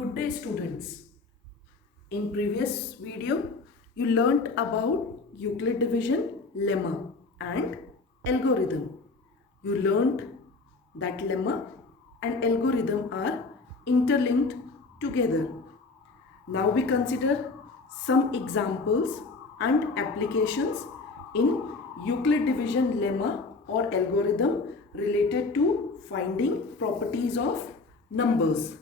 Good day students. In previous video you learnt about Euclid division lemma and algorithm. You learnt that lemma and algorithm are interlinked together. Now we consider some examples and applications in Euclid division lemma or algorithm related to finding properties of numbers.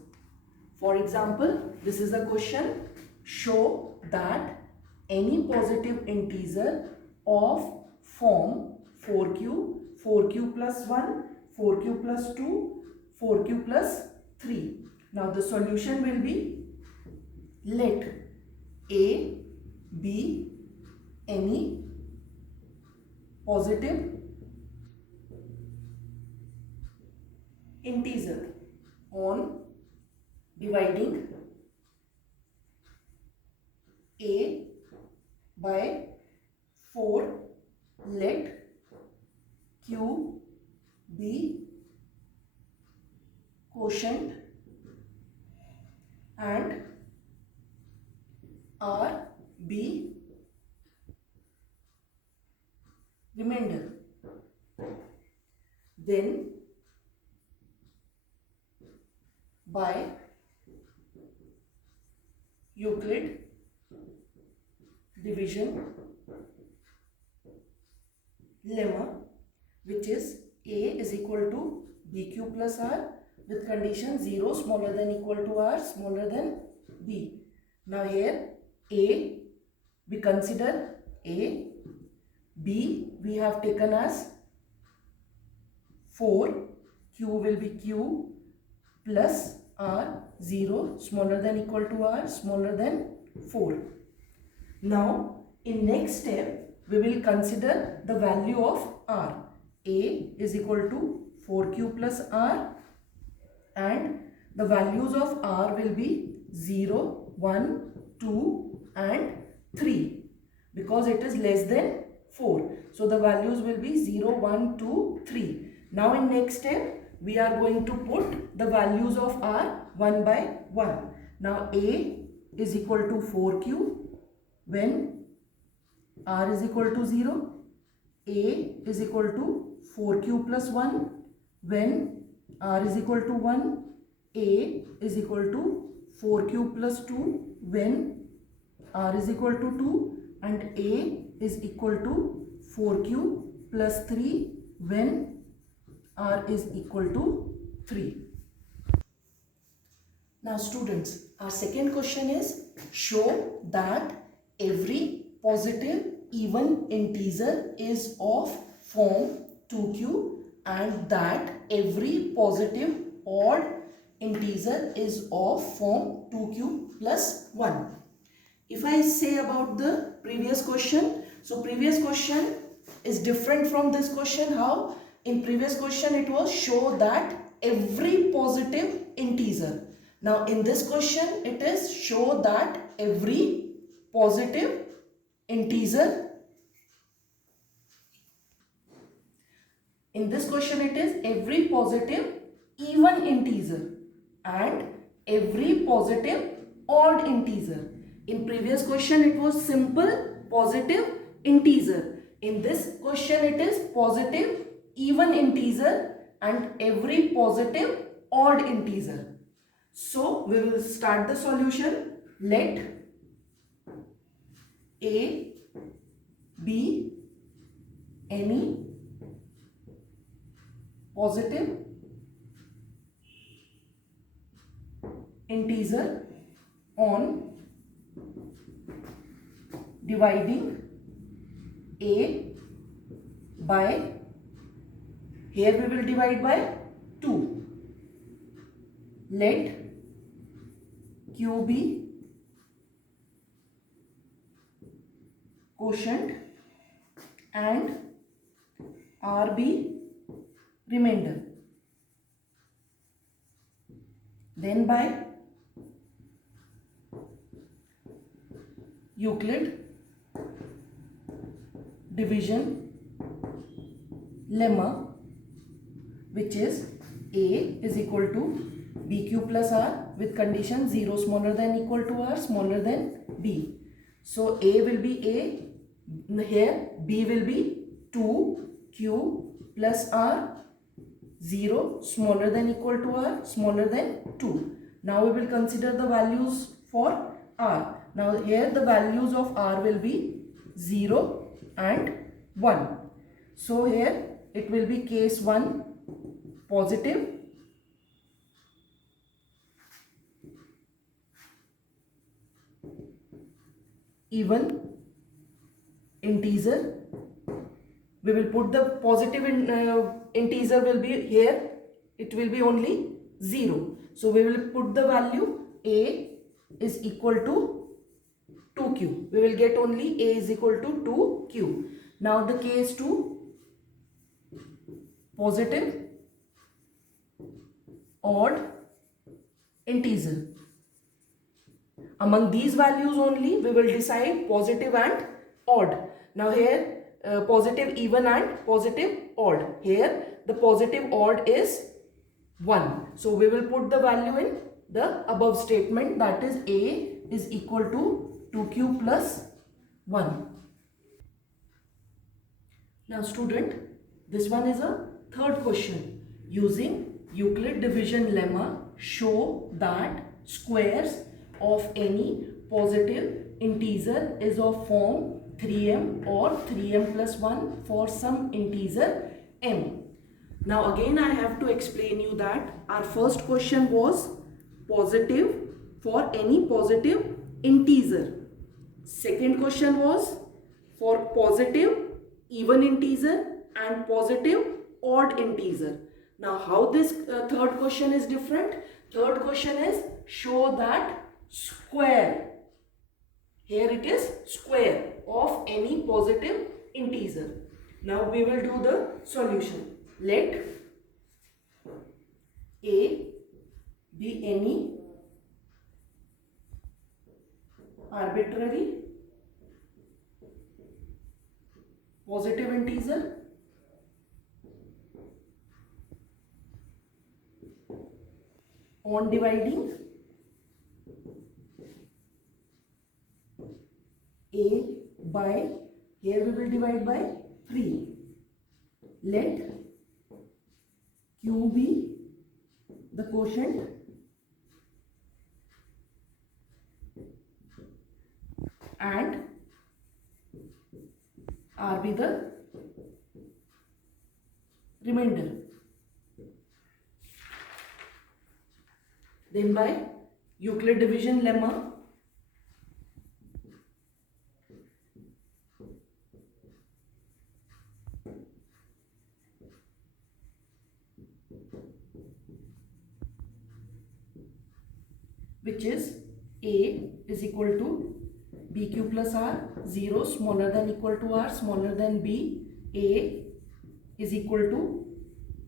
For example, this is a question. Show that any positive integer of form 4q plus 1, 4q plus 2, 4q plus 3. Now the solution will be, let a be any positive integer on dividing a by 4, let q be quotient and r be remainder. Then by Euclid division lemma, which is a is equal to bq plus r with condition 0 smaller than equal to r smaller than b. Now here a we consider a, b we have taken as 4, q will be q plus r 0 smaller than equal to r smaller than 4. Now in next step we will consider the value of r. A is equal to 4q plus r and the values of r will be 0, 1, 2 and 3 because it is less than 4. So the values will be 0, 1, 2, 3. Now in next step we are going to put the values of r 1 by 1. Now a is equal to 4q when r is equal to 0. A is equal to 4q plus 1 when r is equal to 1. A is equal to 4q plus 2 when r is equal to 2 and a is equal to 4q plus 3 when r is equal to 3. Now students, our second question is, show that every positive even integer is of form 2q and that every positive odd integer is of form 2q plus 1. If I say about the previous question, so previous question is different from this question. How? In previous question it was show that every positive integer. Now in this question it is show that every positive integer. In this question it is every positive even integer and every positive odd integer. In previous question it was simple positive integer. In this question it is positive even integer and every positive odd integer. So we will start the solution. Let a be any positive integer on dividing a by, here we will divide by 2. Let q be quotient and r be remainder. Then by Euclid division lemma, which is a is equal to bq plus r with condition 0 smaller than equal to r smaller than b. So a will be a, here b will be 2q plus r 0 smaller than equal to r smaller than 2. Now we will consider the values for r. Now here the values of r will be 0 and 1. So here it will be case 1 positive, even integer. We will put the positive integer will be here, it will be only 0. So we will put the value a is equal to 2q. We will get only a is equal to 2q. Now the case 2 positive odd integer. Among these values only we will decide positive and odd. Now here positive even and positive odd. Here the positive odd is 1. So we will put the value in the above statement, that is a is equal to 2q plus 1. Now student, this one is a third question. Using Euclid division lemma, show that squares of any positive integer is of form 3m or 3m plus 1 for some integer m. Now again I have to explain you that our first question was positive for any positive integer. Second question was for positive even integer and positive odd integer. Now how this third question is different? Third question is show that square, here it is square of any positive integer. Now we will do the solution. Let a be any arbitrary positive integer on dividing a by, here we will divide by 3. Let q be the quotient and r be the remainder. Then by Euclid division lemma, which is a is equal to bq plus r 0 smaller than equal to r smaller than b, a is equal to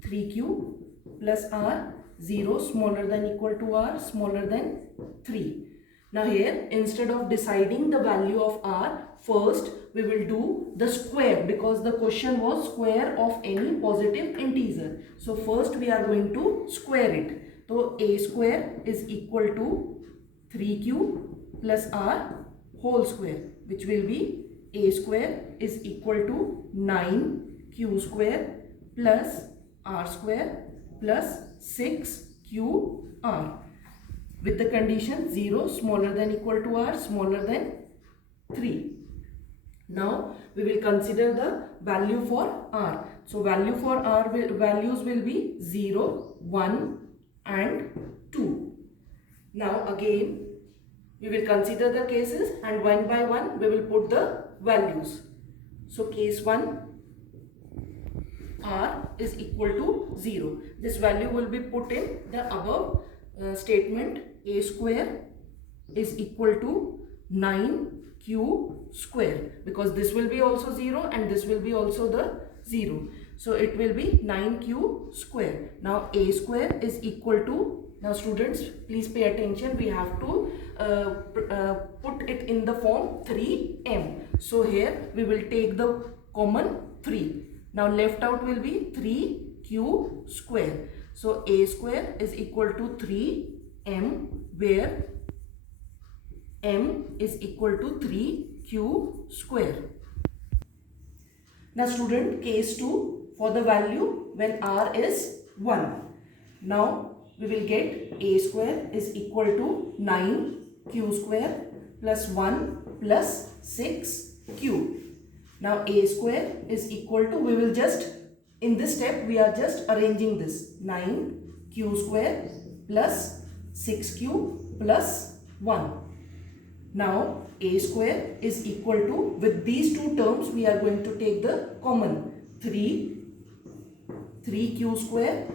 3q plus r 0 smaller than equal to r smaller than 3. Now here instead of deciding the value of r, first we will do the square, because the question was square of any positive integer. So first we are going to square it. So a square is equal to 3q plus r whole square, which will be a square is equal to 9q square plus r square plus 6qr, with the condition 0 smaller than equal to r smaller than 3. Now we will consider the value for r. So value for r values will be 0, 1 and 2. Now again we will consider the cases and one by one we will put the values. So case 1, r is equal to 0. This value will be put in the above statement. A square is equal to 9q square, because this will be also 0 and this will be also the 0. So it will be 9q square. Now a square is equal to, now students please pay attention, we have to put it in the form 3m. So here we will take the common 3. Now left out will be 3q square. So a square is equal to 3m, where m is equal to 3q square. Now student, case 2, for the value when r is 1. Now we will get a square is equal to 9q square plus 1 plus 6q. Now a square is equal to, we will just, in this step we are just arranging this, 9q square plus 6q plus 1. Now a square is equal to, with these two terms we are going to take the common, 3q square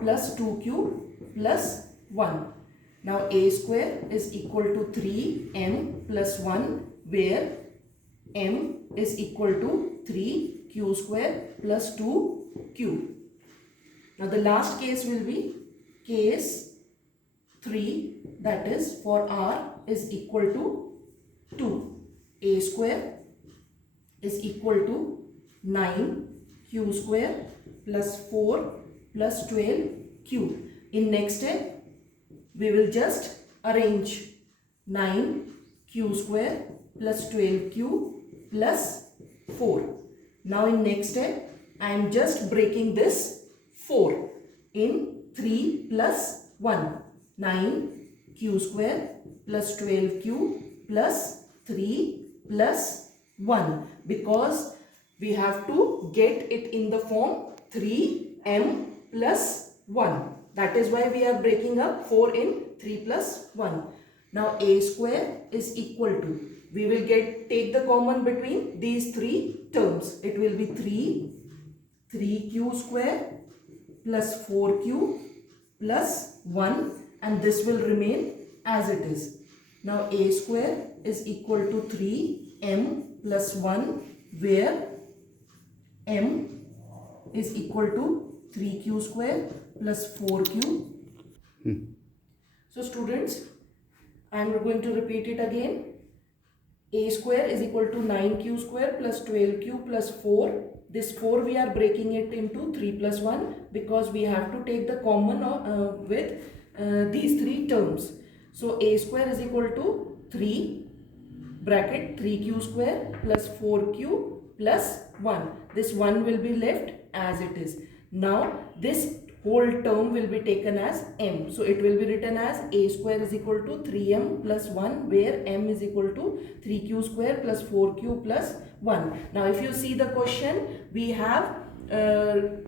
plus 2q plus 1. Now a square is equal to 3m plus 1, where m is equal to 3q square plus 2q. Now the last case will be case 3, that is for r is equal to 2. A square is equal to 9q square plus 4 plus 12q. In next step, we will just arrange 9q square plus 12q plus 4. Now in next step, I am just breaking this 4 in 3 plus 1. 9q square plus 12q plus 3 plus 1, because we have to get it in the form 3m plus 1. That is why we are breaking up 4 in 3 plus 1. Now a square is equal to, we will take the common between these three terms. It will be 3q square plus 4q plus 1, and this will remain as it is. Now a square is equal to 3m plus 1, where m is equal to 3q square plus 4q. So students, I am going to repeat it again. A square is equal to 9q square plus 12q plus 4. This 4 we are breaking it into 3 plus 1, because we have to take the common with these three terms. So a square is equal to 3 bracket 3q square plus 4q plus 1. This 1 will be left as it is. Now this whole term will be taken as m. So it will be written as a square is equal to 3m plus 1, where m is equal to 3q square plus 4q plus 1. Now if you see the question, we have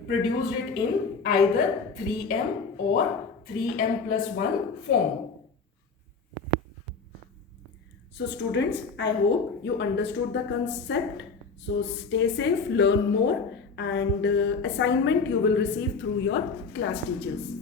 produced it in either 3m or 3m plus 1 form. So students, I hope you understood the concept. So stay safe, learn more, and assignment you will receive through your class teachers.